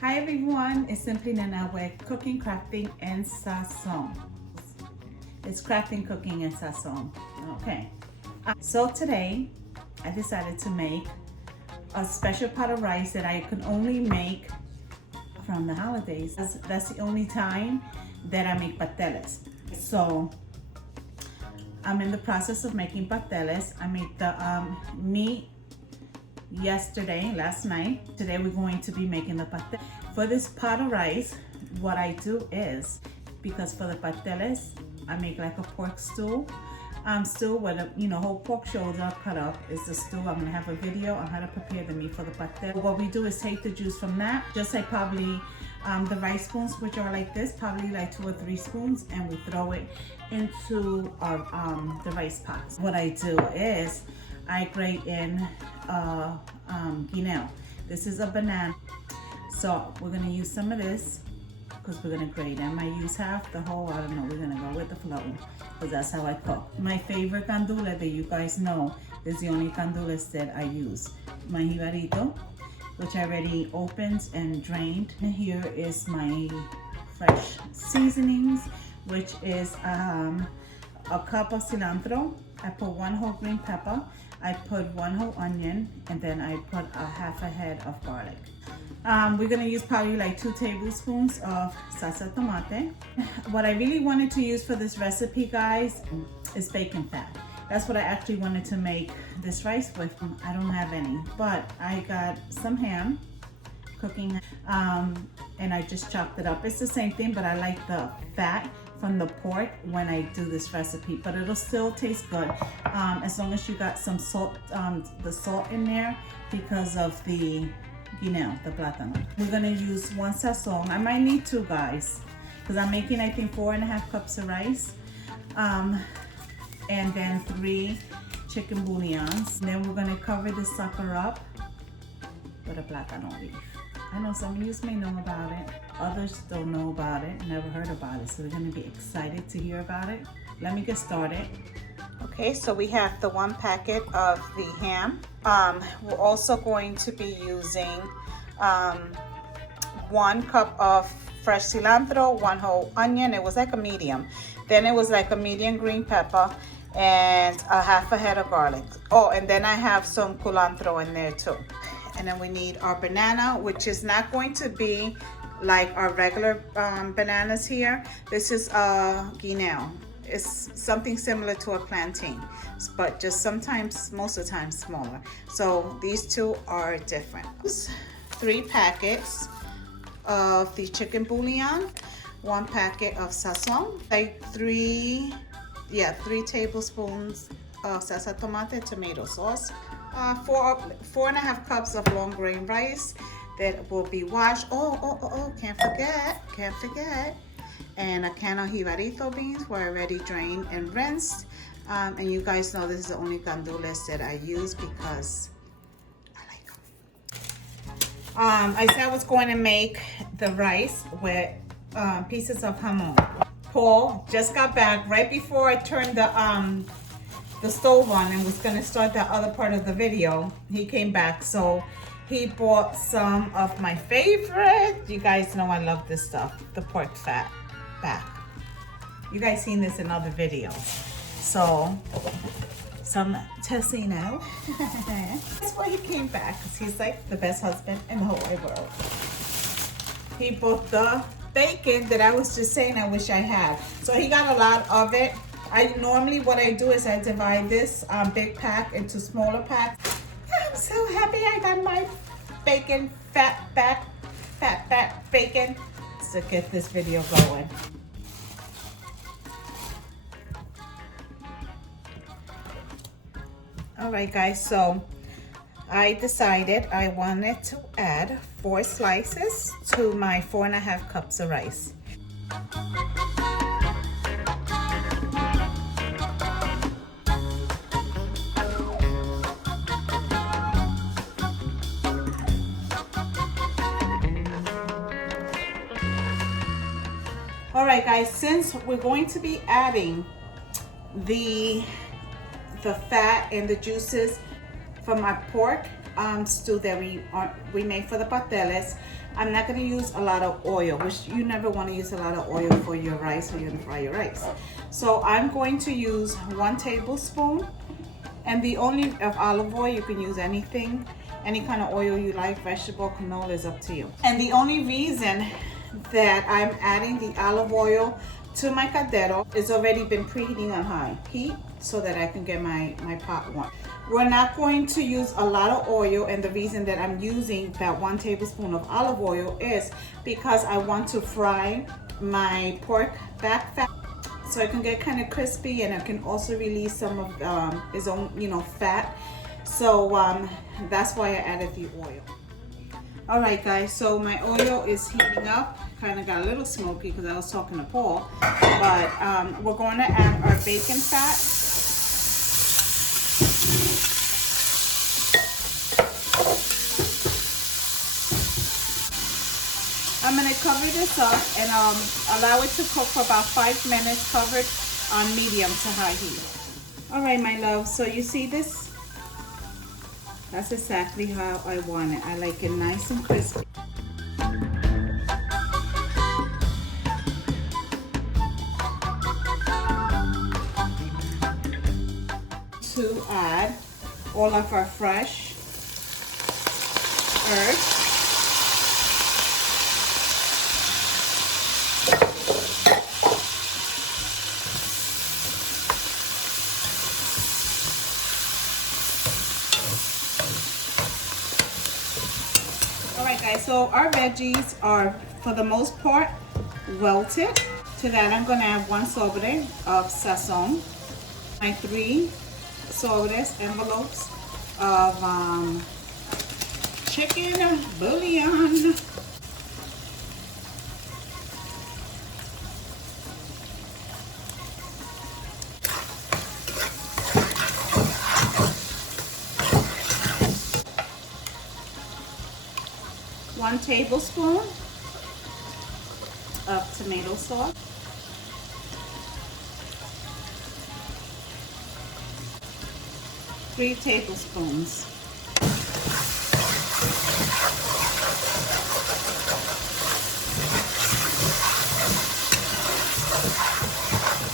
Hi everyone, it's simply Nena. We're cooking, crafting, and sazon. It's crafting, cooking, and sazon. Okay. So today, I decided to make a special pot of rice that I can only make from the holidays. That's the only time that I make pasteles. So I'm in the process of making pasteles. I made the meat last night. Today we're going to be making the pastel. For this pot of rice, what I do is, because for the pasteles, I make like a pork stew. Stew with a whole pork shoulder cut up is the stew. I'm gonna have a video on how to prepare the meat for the pastel. What we do is take the juice from that, just like probably the rice spoons, which are like this, probably like 2 or 3 spoons, and we throw it into our the rice pots. What I do is I grate in guineo. This is a banana. So we're gonna use some of this because we're gonna grate. I might use half, the whole, I don't know. We're gonna go with the flow because that's how I cook. My favorite gandule that you guys know is the only gandules that I use. My jibarito, which I already opened and drained. And here is my fresh seasonings, which is a cup of cilantro. I put 1 whole green pepper. I put 1 whole onion, and then I put a half a head of garlic. We're gonna use probably like 2 tablespoons of salsa tomate. What I really wanted to use for this recipe, guys, is bacon fat. That's what I actually wanted to make this rice with. I don't have any, but I got some ham, cooking, and I just chopped it up. It's the same thing, but I like the fat from the pork when I do this recipe, but it'll still taste good as long as you got some salt, the salt in there because of the the plátano. We're gonna use 1 sazon. I might need 2, guys, because I'm making I think 4.5 cups of rice, and then 3 chicken bouillons. Then we're gonna cover this sucker up with a plátano leaf. I know some of you may know about it, others don't know about it, never heard about it, so they're gonna be excited to hear about it. Let me get started. Okay, so we have the 1 packet of the ham. We're also going to be using 1 cup of fresh cilantro, 1 whole onion. It was like a medium. Then it was like a medium green pepper and a half a head of garlic. Oh, and then I have some culantro in there too. And then we need our banana, which is not going to be like our regular bananas here. This is guineo. It's something similar to a plantain, but just sometimes, most of the time, smaller. So these 2 are different. 3 packets of the chicken bouillon, 1 packet of sazon, like 3 tablespoons of salsa tomate tomato sauce, 4.5 cups of long grain rice that will be washed. Oh, can't forget. And a can of jibarito beans were already drained and rinsed. And you guys know this is the only gandules that I use because I like them. I said I was going to make the rice with pieces of jamon. Paul just got back right before I turned the stove on and was going to start that other part of the video. He came back, so he bought some of my favorite. You guys know I love this stuff, the pork fat back. You guys seen this in other videos. So some tocino. That's why he came back, because he's like the best husband in the whole wide world. He bought the bacon that I was just saying I wish I had. So he got a lot of it. Normally what I do is I divide this big pack into smaller packs. I'm so happy I got my bacon, fat bacon, to get this video going. All right, guys, so I decided I wanted to add 4 slices to my 4.5 cups of rice. All right, guys, since we're going to be adding the fat and the juices from our pork stew that we made for the pasteles, I'm not going to use a lot of oil, which you never want to use a lot of oil for your rice or you're going to fry your rice. So I'm going to use 1 tablespoon, and the only of olive oil. You can use anything, any kind of oil you like, vegetable, canola, is up to you. And the only reason that I'm adding the olive oil to my caldero, it's already been preheating on high heat so that I can get my pot warm. We're not going to use a lot of oil, and the reason that I'm using that 1 tablespoon of olive oil is because I want to fry my pork back fat so it can get kind of crispy, and it can also release some of its own, you know, fat. So that's why I added the oil. All right, guys, so my oil is heating up. Kind of got a little smoky because I was talking to Paul, but we're going to add our bacon fat. I'm going to cover this up and allow it to cook for about 5 minutes, covered on medium to high heat. All right, my love, so you see this? That's exactly how I want it. I like it nice and crispy. To add all of our fresh herbs. Alright guys, so our veggies are for the most part wilted. To that I'm going to add 1 sobre of sazon, my 3 sobres envelopes of chicken bouillon. One tablespoon of tomato sauce. 3 tablespoons.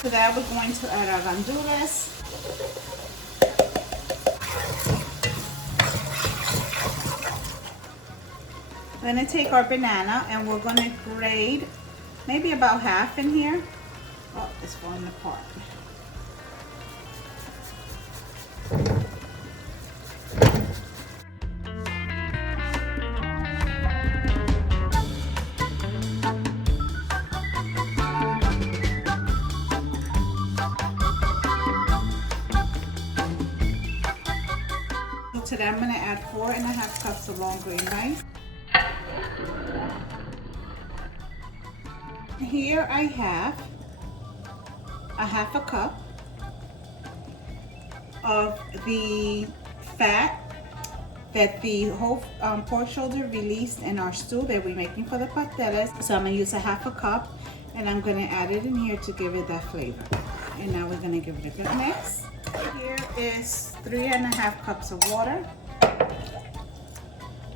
To that we're going to add our gandules. We're going to take our banana and we're going to grate maybe about half in here. Oh, it's falling apart. So today I'm going to add 4.5 cups of long grain rice. Here I have a 1/2 cup of the fat that the whole pork shoulder released in our stew that we're making for the pasteles. So I'm going to use a 1/2 cup and I'm going to add it in here to give it that flavor. And now we're going to give it a good mix. Here is 3.5 cups of water.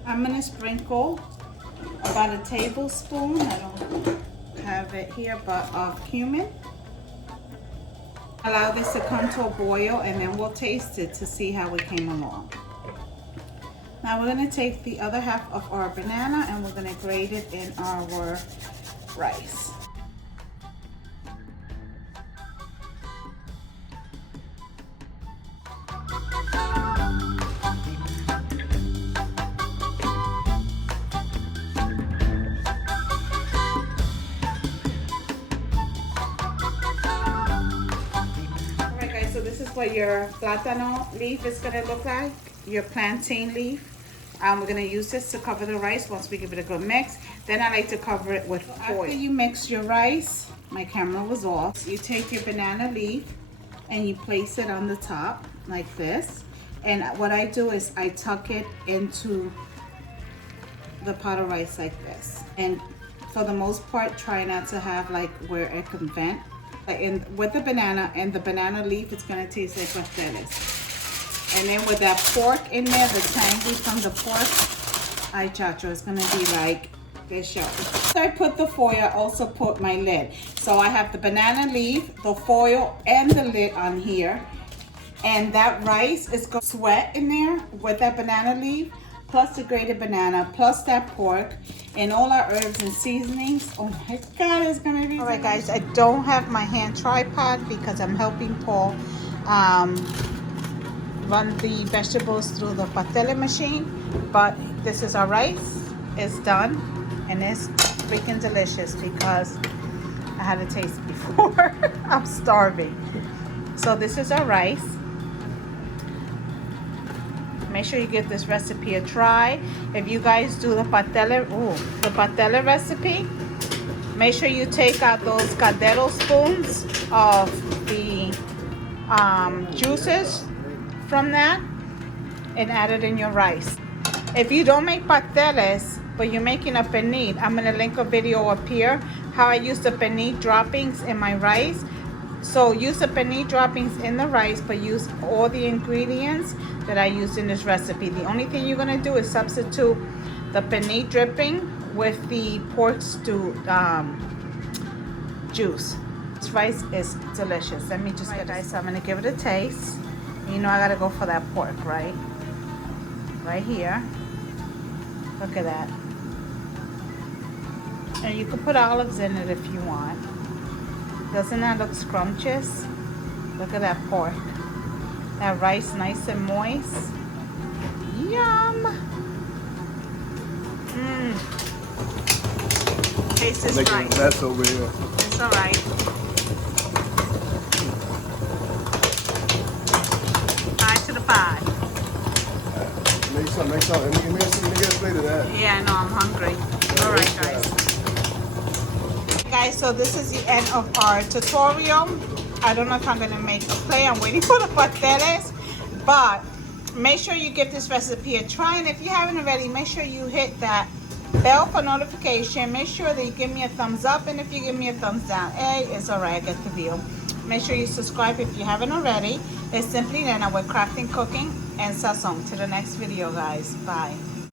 I'm going to sprinkle about a tablespoon, I don't have it here, but of cumin. Allow this to come to a boil and then we'll taste it to see how it came along. Now we're going to take the other half of our banana and we're going to grate it in our rice. So this is what your plátano leaf is going to look like, your plantain leaf. We're going to use this to cover the rice once we give it a good mix. Then I like to cover it with foil. After you mix your rice, my camera was off, you take your banana leaf and you place it on the top like this. And what I do is I tuck it into the pot of rice like this. And for the most part, try not to have like where it can vent. With the banana and the banana leaf, it's going to taste like pasteles. And then with that pork in there, the tangy from the pork, ay chacho, it's going to be like They show. So I put the foil, I also put my lid. So I have the banana leaf, the foil, and the lid on here. And that rice is going to sweat in there with that banana leaf, plus the grated banana, plus that pork, and all our herbs and seasonings. Oh my God, it's gonna be. All right, guys, I don't have my hand tripod because I'm helping Paul run the vegetables through the Pastele machine. But this is our rice. It's done, and it's freaking delicious because I had a taste before. I'm starving. So this is our rice. Make sure you give this recipe a try. If you guys do the Pastele recipe, make sure you take out those caldero spoons of the juices from that and add it in your rice. If you don't make pasteles, but you're making a pernil, I'm gonna link a video up here how I use the pernil droppings in my rice. So use the pernil droppings in the rice, but use all the ingredients that I used in this recipe. The only thing you're gonna do is substitute the pernil dripping with the pork stew juice. This rice is delicious. Let me just get this. I'm gonna give it a taste. You know I gotta go for that pork, right? Right here. Look at that. And you can put olives in it if you want. Doesn't that look scrumptious? Look at that pork. That rice nice and moist. Yum. Taste this rice. That's over here. It's alright. Pie to the pie. Make something. Give me something to get a plate of that. Yeah, I know, I'm hungry. Alright, guys. Guys, so this is the end of our tutorial. I don't know if I'm gonna make a play. I'm waiting for the pasteles, but make sure you give this recipe a try, and if you haven't already, make sure you hit that bell for notification. Make sure that you give me a thumbs up, and if you give me a thumbs down, it's alright, I get the view. Make sure you subscribe if you haven't already. It's simply Nena with Crafting, Cooking, and Sazon. To the next video, guys. Bye.